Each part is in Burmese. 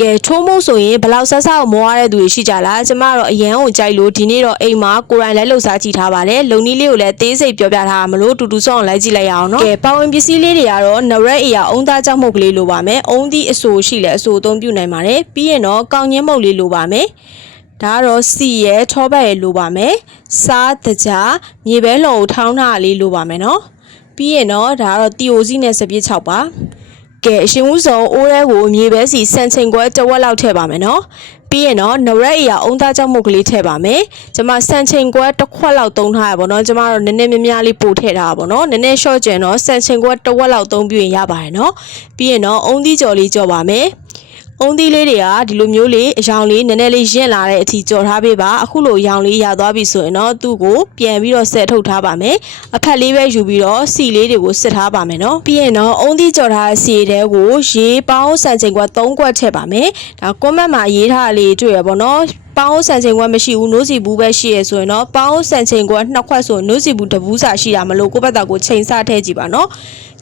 ကဲထိုးမို့ဆိုရင်ဘလောက်ဆက်ဆောက်မောရတဲ့သူတွေရှိကြလားကျမတော့အရန်ကိုကြိုက်လို့ဒီနေ့တော့အိမ်မှာကိုရိုင်းလိုက်လှုပ်ရှားကြည့်ထားပါတယ်လုံနီးလေးကိုလည်းသေးစိတ်ပြောပြထားမလို့တူတူဆောင်းလိုက်ကြည့်လိုက်ရအောင်နော်ကဲပါဝင်ပစ္စည်းလေးတွေကတော့နရက်အေယာအုံသားကြောက်မှုတ်ကလေးလိုပါမယ်အုံသီးအဆိုရှိလဲအဆိုအသုံးပြုနိုင်ပါတယ်ပြီးရင်တော့ကောင်းငင်းမုတ်လေးလိုပါမယ်ဒါကတော့စီရဲ့ထောပတ်ရဲ့လိုပါမယ်စားတကြားမြေပဲလော်ကိုထောင်းထားလေးလိုပါမယ်နော်ပြီးရင်တော့ဒါကတော့တီယိုစီနဲ့စပြည့်6ပါကဲအရှင်ဦးစုံအိုးထဲကိုမြေပဲစီစံချိန်ခွဲတစ်ဝက်လောက်ထည့်ပါမယ်နော်ပြီးရင်တော့နရက်အရာအုံသားကြောက်မှုတ်ကလေးထည့်ပါမယ်ကျွန်မစံချိန်ခွဲတစ်ခွက်လောက်သုံးထားရပါတော့ကျွန်မတော့နည်းနည်းများများလေးပို့ထည့်ထားပါတော့နည်းနည်း short ကျန်တော့စံချိန်ခွဲတစ်ဝက်လောက်သုံးပြရင်ရပါတယ်နော်ပြီးရင်တော့အုံသီးကြော်လေးကြော်ပါမယ်အုံသီးလေးတွေကဒီလိုမျိုးလေးအယောင်လေးနည်းနည်းလေးရင့်လာတဲ့အထိကြော်ထားပေးပါအခုလိုအယောင်လေးရသွားပြီဆိုရင်တော့သူ့ကိုပြန်ပြီးတော့ဆက်ထုတ်ထားပါမယ်အဖက်လေးပဲယူပြီးတော့စီလေးတွေကိုစစ်ထားပါမယ်နော်ပြီးရင်တော့အုံသီးကြော်ထားတဲ့စီတဲကိုရေပေါင်းစံချိန်ခွက်3ခွက်ထည့်ပါမယ်ဒါကွန်မန့်မှာရေးထားလေးတွေ့ရပါတော့ပေါင်းစံချိန်ခွက်မရှိဘူးနိုးစီဘူးပဲရှိရဆိုရင်တော့ပေါင်းစံချိန်ခွက်2ခွက်ဆိုနိုးစီဘူးတဘူးစာရှိတာမလို့ကိုယ့်ဘက်သားကိုချိန်ဆထည့်ကြည့်ပါနော်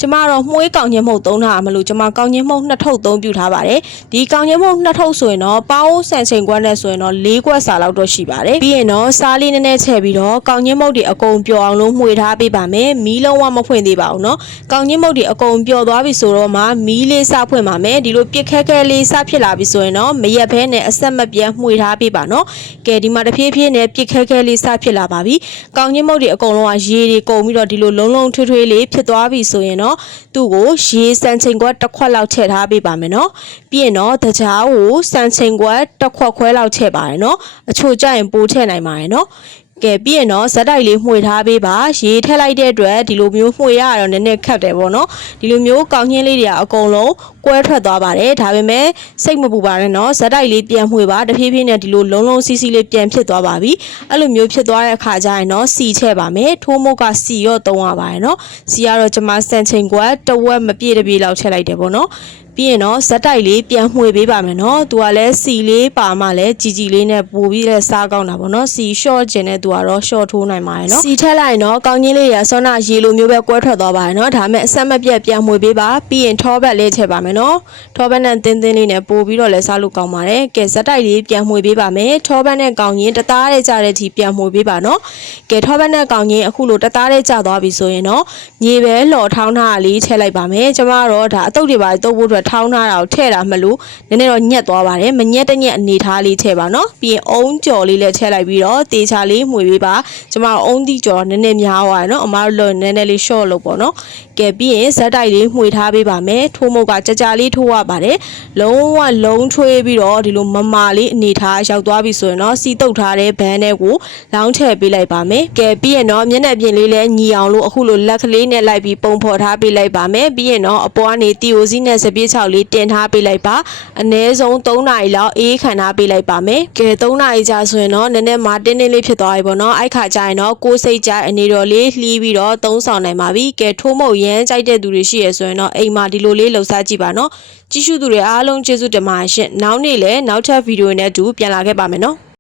ကျမတော့မှုေးကောင်းချင်းမှုတ်သုံးထားမလို့ကျမကောင်းချင်းမှုတ်2ထုပ်သုံးပြထားပါတယ်ဒီကောင်းချင်းမှုတ်2ထုပ်ဆိုရင်တော့ပေါင်းစံချိန်ခွက်နဲ့ဆိုရင်တော့4ခွက်စာလောက်တော့ရှိပါတယ်ပြီးရင်တော့စားလေးနည်းနည်းထည့်ပြီးတော့ကောင်းချင်းမှုတ်တွေအကုန်ပျော်အောင်လို့မှုေးထားပေးပါမယ်မီးလုံးဝမဖွင့်သေးပါဘူးနော်ကောင်းချင်းမှုတ်တွေအကုန်ပျော်သွားပြီဆိုတော့မှမီးလေးစဖွင့်ပါမယ်ဒီလိုပြစ်ခက်ခဲလေးစဖြစ်လာပြီဆိုရင်တော့မရက်ဘဲနဲ့အဆက်မပြတ်မှုေးထားပေးပါနော်ကဲဒီမှာတဖြည်းဖြည်းနဲ့ပြစ်ခဲခဲလေးစဖြစ်လာပါပြီကောင်းချင်းမုတ်တွေအကုန်လုံးကရေတွေကုန်ပြီးတော့ဒီလိုလုံးလုံးထွေးထွေးလေးဖြစ်သွားပြီဆိုရင်တော့သူ့ကိုရေစံချိန်ခွက်တစ်ခွက်လောက်ထည့်ထားပေးပါမယ်နော်ပြီးရင်တော့တကြားကိုစံချိန်ခွက်တစ်ခွက်ခွဲလောက်ထည့်ပါတယ်နော်အချို့ကြရင်ပိုထည့်နိုင်ပါတယ်နော်ကဲပြီးရင်တော့ဇက်တိုက်လေးမှွေထားပေးပါရေထည့်လိုက်တဲ့အတွက်ဒီလိုမျိုးမှွေရတော့နည်းနည်းခက်တယ်ပေါ့နော်ဒီလိုမျိုးကောင်းချင်းလေးတွေကအကုန်လုံးကွဲထွက်သွားပါတယ်ဒါပေမဲ့စိတ်မပူပါနဲ့နော်ဇက်တိုက်လေးပြန်မှွေပါတဖြည်းဖြည်းနဲ့ဒီလိုလုံးလုံးစီးစီးလေးပြန်ဖြစ်သွားပါပြီအဲ့လိုမျိုးဖြစ်သွားတဲ့အခါကျရင်တော့စီထည့်ပါမယ်ထိုးမုတ်ကစီရောသုံးရပါတယ်နော်စီကတော့ကျွန်မစံချိန်ကွက်တဝက်မပြည့်တပြည့်လောက်ထည့်လိုက်တယ်ပေါ့နော်ပြီးရင်တော့ဇက်တိုက်လေးပြန်မှွေပေးပါမယ်နော်သူကလည်းစီလေးပါမှလည်းជីជីလေးနဲ့ပို့ပြီးလဲစားကောင်းတာပေါ့နော်စီ short ကျင်တဲ့သူကတော့ short ထိုးနိုင်ပါတယ်နော်စီထက်လိုက်ရင်တော့ကောင်းချင်းလေးရဆောနာရေလိုမျိုးပဲကွဲထွက်သွားပါတယ်နော်ဒါပေမဲ့အဆက်မပြတ်ပြန်မှွေပေးပါပြီးရင်ထောဘက်လေးထည့်ပါမယ်နော်ထောဘက်နဲ့တင်းတင်းလေးနဲ့ပို့ပြီးတော့လဲစားလို့ကောင်းပါတယ်ကဲဇက်တိုက်လေးပြန်မှွေပေးပါမယ်ထောဘက်နဲ့ကောင်းချင်းတသားတဲ့ကြတဲ့အထိပြန်မှွေပေးပါနော်ကဲထောဘက်နဲ့ကောင်းချင်းအခုလိုတသားတဲ့ကြသွားပြီဆိုရင်တော့မြေပဲလှော်ထောင်းထားလေးထည့်လိုက်ပါမယ်ကျမတော့ဒါအတုပ်တွေပါတုပ်ဖို့အတွက်ထောင်းထားတာကိုထည့်တာမလို့နည်းနည်းတော့ညက်သွားပါတယ်မညက်တဲ့ညက်အနေထားလေးထည့်ပါနော်ပြီးရင်အုံးကြော်လေးလည်းထည့်လိုက်ပြီးတော့တေချာလေးမှွေပေးပါကျမအုံးသီးကြော်နည်းနည်းများသွားတယ်နော်အမားတို့နည်းနည်းလေး short လုပ်ပေါ့နော်ကဲပြီးရင်ဇက်တိုက်လေးမှွေထားပေးပါမယ်ထိုးမုတ်ကကြကြလေးထိုးရပါတယ်လုံးဝလုံးထွေးပြီးတော့ဒီလိုမမာလေးအနေထားရောက်သွားပြီဆိုရင်တော့စီတုပ်ထားတဲ့ဘန်းထဲကိုလောင်းထည့်ပေးလိုက်ပါမယ်ကဲပြီးရင်တော့မျက်နှာပြင်လေးလည်းညီအောင်လို့အခုလိုလက်ကလေးနဲ့လိုက်ပြီးပုံဖော်ထားပေးလိုက်ပါမယ်ပြီးရင်တော့အပေါ်ကနေတီယိုစီနဲ့စပြည့်6လေးတင်ထားပေးလိုက်ပါအနည်းဆုံး3နာရီလောက်အေးခံထားပေးလိုက်ပါမယ်ကဲ3နာရီကြာဆိုရင်တော့နည်းနည်းမာတင်းတင်းလေးဖြစ်သွားပြီပေါ့နော်အဲ့ခါကျရင်တော့ကိုယ်စိတ်ကြအနေတော်လေးလှီးပြီးတော့သုံးဆောင်နိုင်ပါပြီကဲထိုးမုတ်ရမ်းကြိုက်တဲ့သူတွေရှိရဆိုရင်တော့အိမ်မှာဒီလိုလေးလှုပ်ရှားကြည့်ပါနော်ကြည့်ရှုသူတွေအားလုံးကျေးဇူးတင်ပါတယ်ရှင်နောက်နေ့လည်းနောက်ထပ်ဗီဒီယိုနဲ့အတူပြန်လာခဲ့ပါမယ်နော်